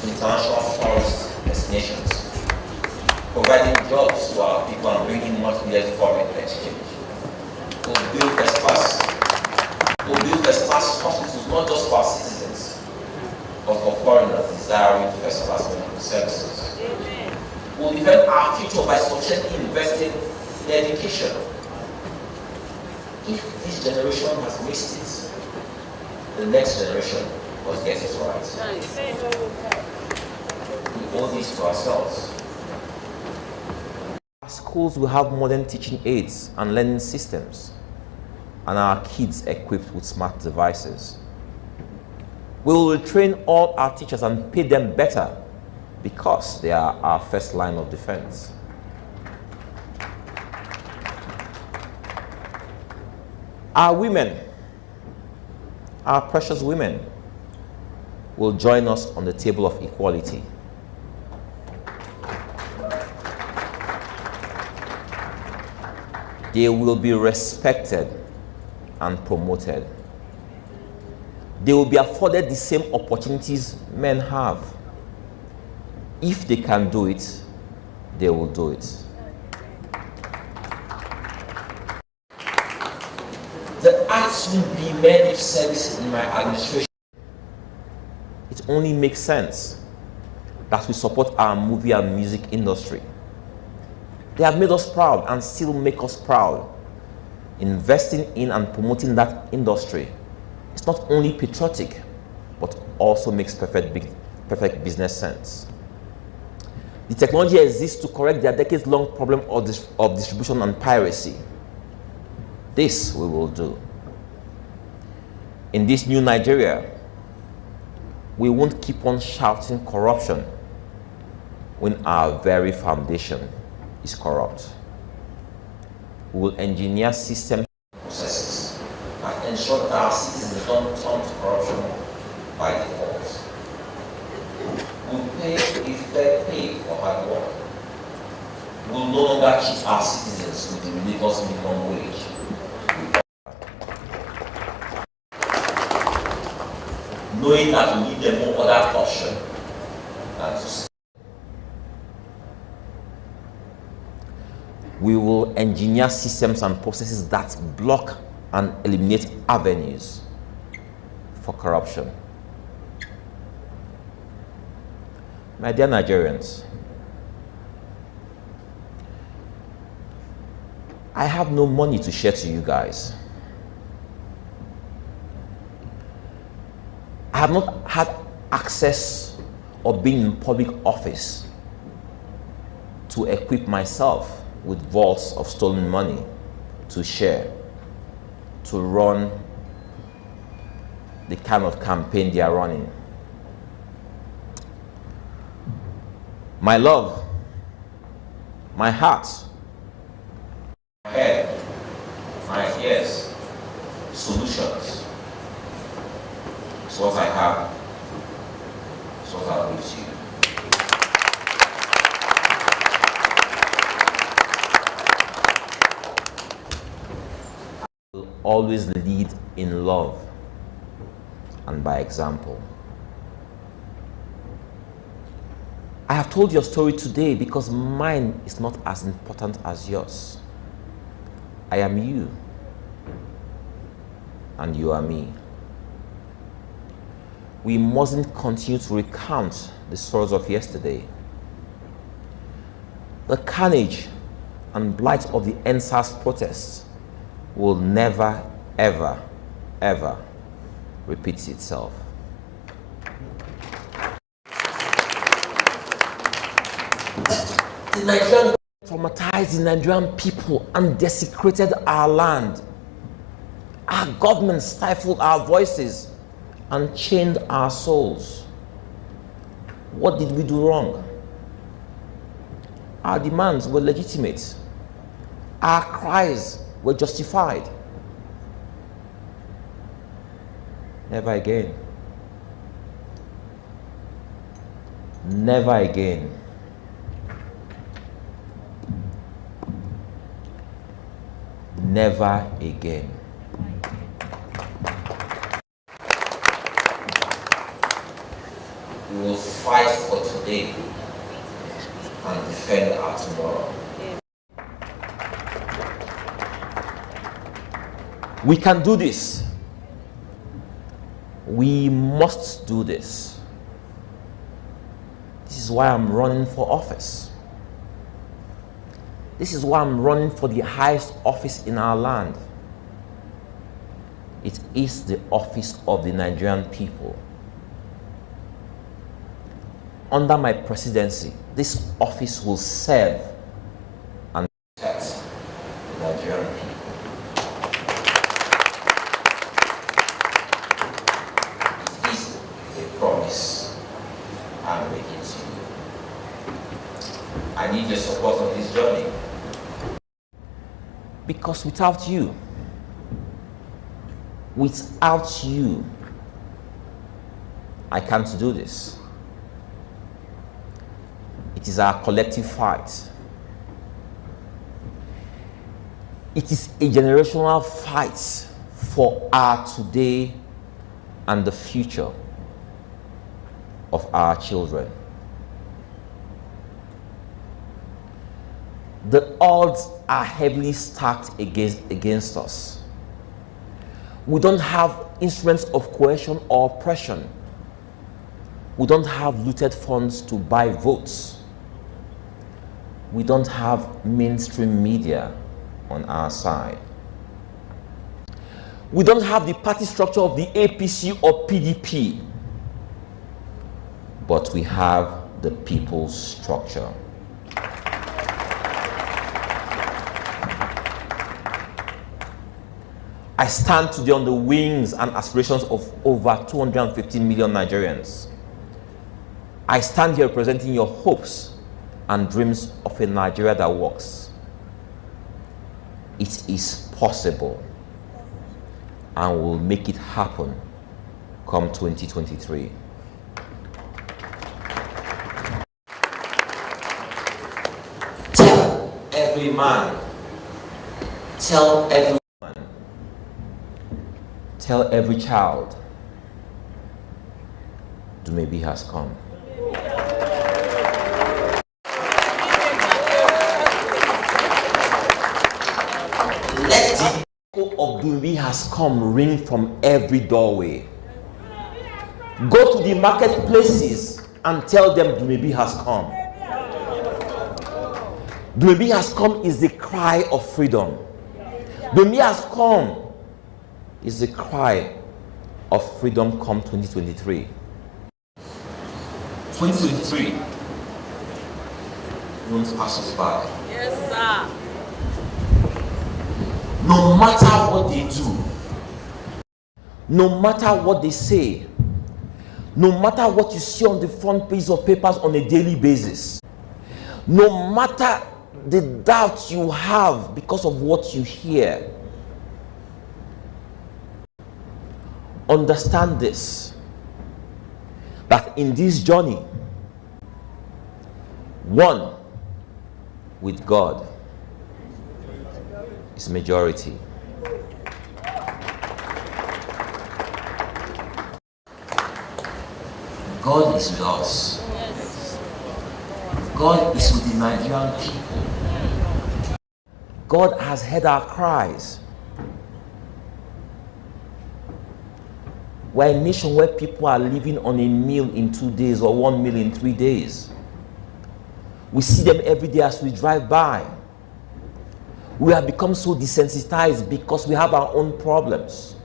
to international forest destinations, providing jobs to our people and bringing much-needed foreign exchange. We will build first-class hospitals, not just for our citizens, but for foreigners desiring first-class medical services. We will defend our future by sufficiently investing in education. If this generation has missed it, the next generation must get it right. We owe this to ourselves. Our schools will have modern teaching aids and learning systems, and our kids equipped with smart devices. We will train all our teachers and pay them better because they are our first line of defense. Our women, our precious women, will join us on the table of equality. They will be respected and promoted. They will be afforded the same opportunities men have. If they can do it, they will do it. The arts will be made of services in my administration. It only makes sense that we support our movie and music industry. They have made us proud and still make us proud. Investing in and promoting that industry is not only patriotic, but also makes perfect business sense. The technology exists to correct their decades-long problem of distribution and piracy. This we will do. In this new Nigeria, we won't keep on shouting corruption. when our very foundation is corrupt. We will engineer systems processes and ensure that our citizens don't turn to corruption by default. We'll pay a fair pay for hard work. We'll no longer cheat our citizens with the ridiculous minimum wage. Knowing that we need them no other option than to stay. We will engineer systems and processes that block and eliminate avenues for corruption. My dear Nigerians, I have no money to share to you guys. I have not had access or been in public office to equip myself with vaults of stolen money to share, to run the kind of campaign they are running. My love, my heart, my head, my ears, solutions. It's what I have. It's what I'll give to you. I will always lead in love and by example. I have told your story today because mine is not as important as yours. I am you, and you are me. We mustn't continue to recount the sorrows of yesterday. The carnage and blight of the NSAS protests will never, ever, ever repeat itself. The Nigerian traumatized the Nigerian people and desecrated our land. Our government stifled our voices and chained our souls. What did we do wrong? Our demands were legitimate. Our cries were justified. Never again. Never again. Never again. We will fight for today and defend our tomorrow. We can do this. We must do this. This is why I'm running for office. This is why I'm running for the highest office in our land. It is the office of the Nigerian people. Under my presidency, this office will serve and protect the Nigerian people. It is a promise I'm making to you. I need your support on this journey. Because without you, I can't do this. It is our collective fight. It is a generational fight for our today and the future of our children. The odds are heavily stacked against us. We don't have instruments of coercion or oppression. We don't have looted funds to buy votes. We don't have mainstream media on our side. We don't have the party structure of the APC or PDP, but we have the people's structure. I stand today on the wings and aspirations of over 215 million Nigerians. I stand here representing your hopes and dreams of a Nigeria that works. It is possible, and we'll make it happen come 2023. Tell every man, tell every woman, tell every child, Dumebi has come. Let the echo of Dumebi has come ring from every doorway. Go to the marketplaces and tell them Dumebi has come. Dumebi has come is the cry of freedom. Dumebi has come is the cry of freedom come 2023. 2023 won't pass us by. Yes, sir. No matter what they do, no matter what they say, no matter what you see on the front page of papers on a daily basis, no matter the doubt you have because of what you hear, understand this, that in this journey, one with God is majority. God is with us. God is with the Nigerian people. God has heard our cries. We're a nation where people are living on a meal in 2 days or 1 meal in 3 days. We see them every day as we drive by. We have become so desensitized because we have our own problems.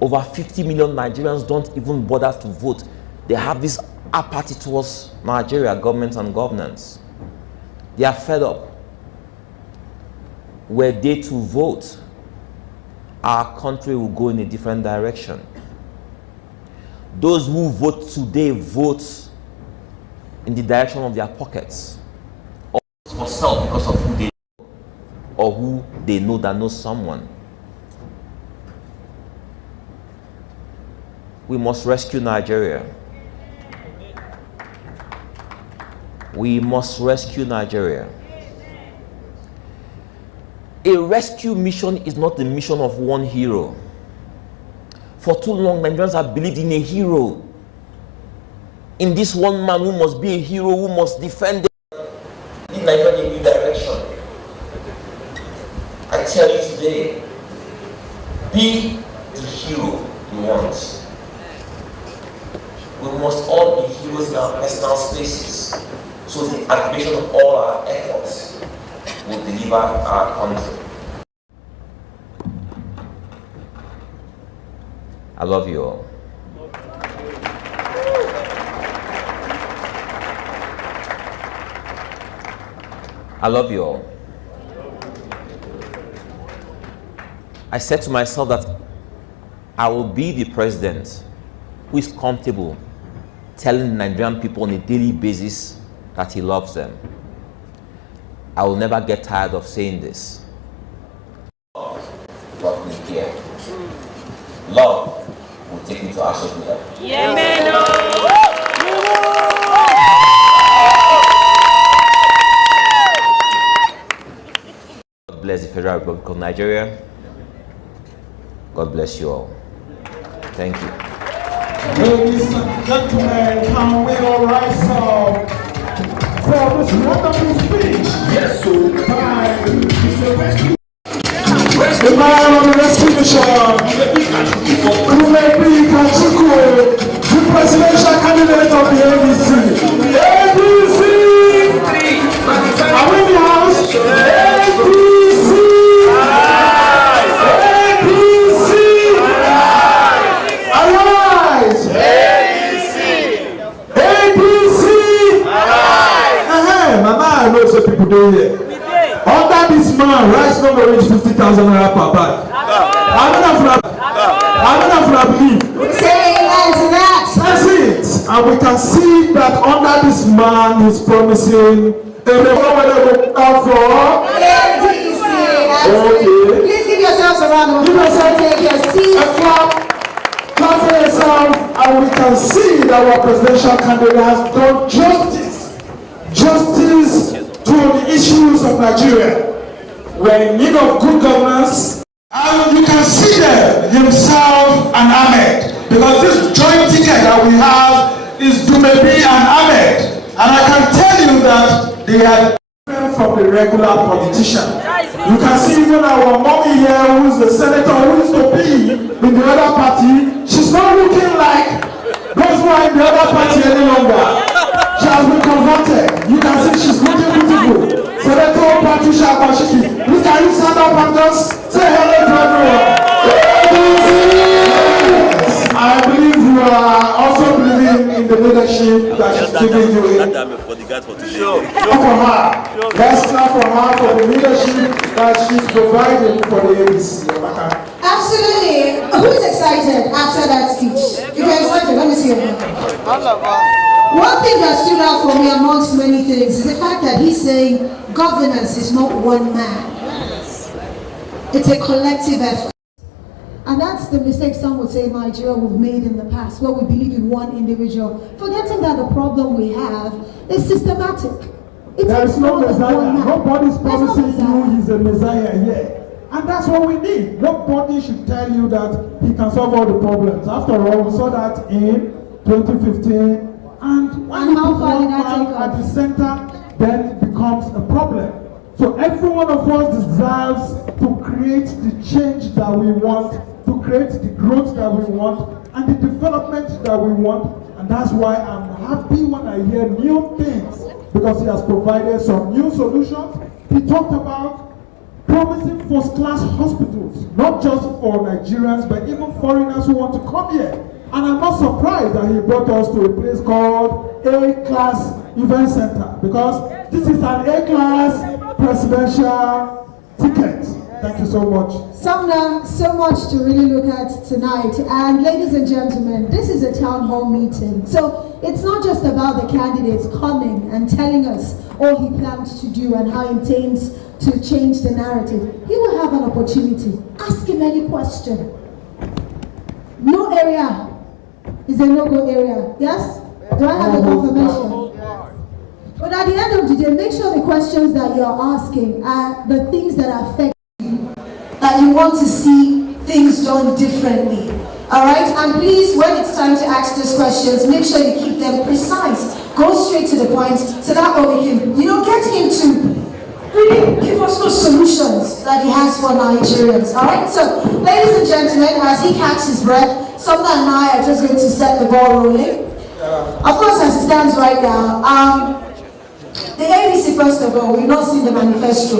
Over 50 million Nigerians don't even bother to vote. They have this apathy towards Nigeria, government and governance. They are fed up. Were they to vote, our country will go in a different direction. Those who vote today vote in the direction of their pockets, or for self because of who they know, or who they know that knows someone. We must rescue Nigeria. We must rescue Nigeria. A rescue mission is not the mission of one hero. For too long, Nigerians have believed in a hero. In this one man who must be a hero, who must defend Nigeria in a new direction. I tell you today, be the hero you want. We must all be heroes in our personal spaces, so the activation of all our efforts will deliver our country. I love you all. I love you all. I said to myself that I will be the president who is comfortable telling Nigerian people on a daily basis that he loves them. I will never get tired of saying this. Love brought me here. Love will take me to Ashokuya. God bless the Federal Republic of Nigeria. God bless you all. Thank you. Ladies and gentlemen, can we all rise up for this wonderful speech? Yes, so by Mr. Rescue. The man on the rescue mission, who may be Kachuku, the presidential candidate of the ADC. ADC! Are we in the house? ADC! ADC! Arise! ADC! Mama, I know some people do here. Under this man, rice not going to reach 50,000 naira per bag. I'm not believe. Say amen to that. That's it. And we can see that under this man, he's promising a reform for ADC. Okay. Please give yourselves a round of applause and take your seats. Clap for yourself, and we can see that our presidential candidate has done justice to the issues of Nigeria. We're in need of good governance, and you can see there himself and Ahmed, because this joint ticket that we have is Dumebi and Ahmed, and I can tell you that they are different from the regular politician. You can see even our mommy here, who is the senator, who is to be in the other party. She's not looking like those who are in the other party any longer. She has been converted. You can see she's looking beautiful. Senator Patricia Bashiki, please can you stand up and just say hello to everyone? I believe you are also believing in the leadership that she's giving you. Clap for her. Let's clap for her for the leadership that she's providing for the ADC. Absolutely. Who is excited after that speech? If you're excited, let me see your hand. One thing that stood out for me amongst many things is the fact that he's saying governance is not one man. It's a collective effort. And that's the mistake some would say in Nigeria we've made in the past, where we believe in one individual, forgetting that the problem we have is systematic. There is no Messiah. Nobody's promising you he's a Messiah here. And that's what we need. Nobody should tell you that he can solve all the problems. After all, we saw that in 2015. And when you put one man at the center, then it becomes a problem. So every one of us deserves to create the change that we want, to create the growth that we want, and the development that we want. And that's why I'm happy when I hear new things, because he has provided some new solutions. He talked about promising first-class hospitals, not just for Nigerians, but even foreigners who want to come here. And I'm not surprised that he brought us to a place called A-Class Event Center, because this is an A-Class presidential ticket. Thank you so much. Sumner, so much to really look at tonight. And ladies and gentlemen, this is a town hall meeting. So it's not just about the candidates coming and telling us all he plans to do and how he intends to change the narrative. He will have an opportunity. Ask him any question. No area is a no-go area. Yes? Do I have a confirmation? But at the end of the day, make sure the questions that you're asking are the things that affect you, that you want to see things done differently. All right? And please, when it's time to ask those questions, make sure you keep them precise. Go straight to the point, so that way we can, get him to really give us those solutions that he has for Nigerians. All right? So, ladies and gentlemen, as he catches his breath, Sumner and I are just going to set the ball rolling. Of course, as it stands right now, the ADC, first of all, we've not seen the manifesto.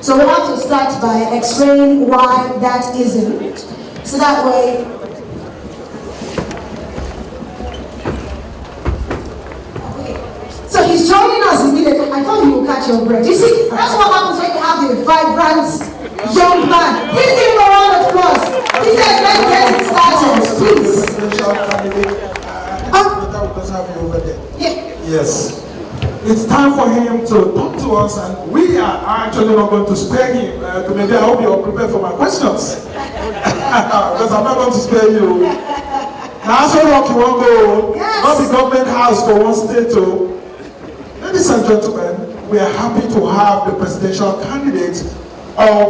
So we have to start by explaining why that isn't. So that way, so he's joining us immediately. I thought he would catch your breath. You see, that's what happens when you have a vibrant young man. Please give him a round of applause. He says, let's get it started, please. Yes. It's time for him to talk to us, and we are actually not going to spare him. Maybe I hope you're prepared for my questions. Because I'm not going to spare you. Now, so rock you won't go. Yes. Not the government house for one state too. Ladies and gentlemen, we are happy to have the presidential candidate of